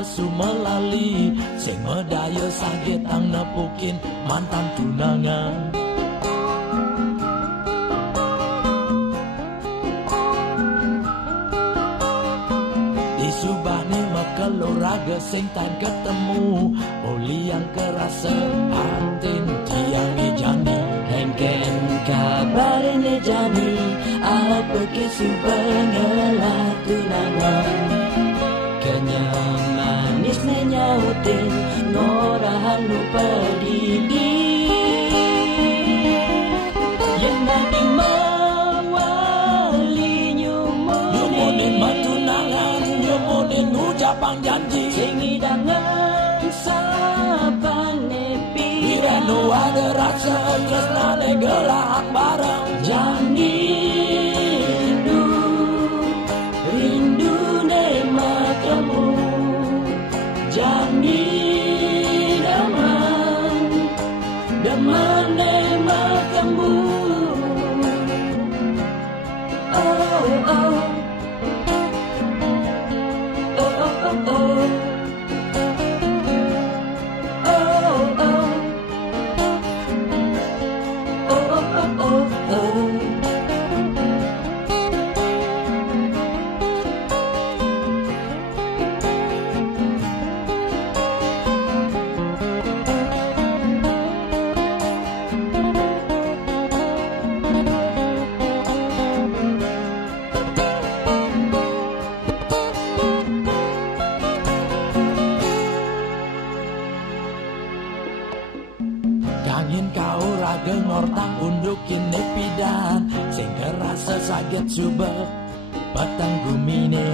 pesu melali, sing medaya sakit ang nepukin mantan tunangan. Di Subani mekeluraga sing tan ketemu, oli yang kerasa antin tiang ijani. Hengken kabarnya jani, apa kesubangalah tunangan. Kenyang manisnya nyautin, norahan lupa didi. Yang nadi mawali Nyumunin matunangan, nyumunin ucapan janji. sengidangan sapan nepi. Irenu ada rasa tresnane gelak bareng. Janji rindu, rindu ne matamu. Janji daman, daman ne matamu. Oh oh, oh oh oh oh. Kangin kau raga ngortang undukin nepidan, sing kerasa sakit subek batang gumine.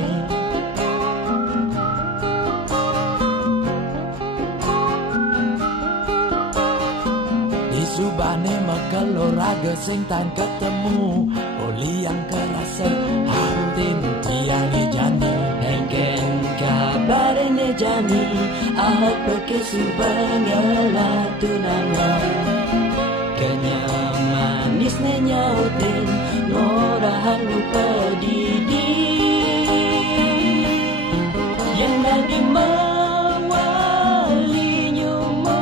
Di Subane mekeluraga sing tan ketemu, oli yang kerasa hantin tiang ijani. Hengken kabarnya jani, apa kesubangalah tunangan. Kenyang manisnya nyautin, norahan lupa didi. Yang lagi mawali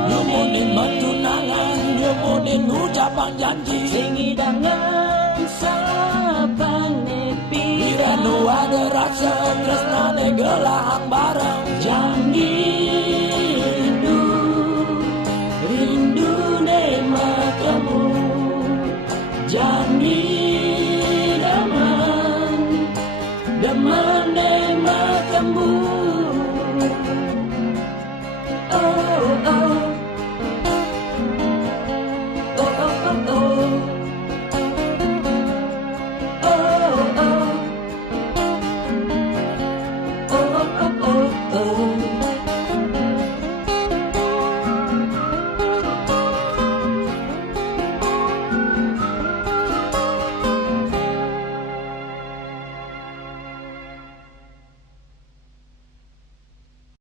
Nyumunin matunangan, nyumunin ucapan janji. sengidangan sapan nepi. Irenu ada rasa tresnane gelak bareng. Janji rindu, rindu ne matamu. Janji daman, daman ne matamu. Oh oh.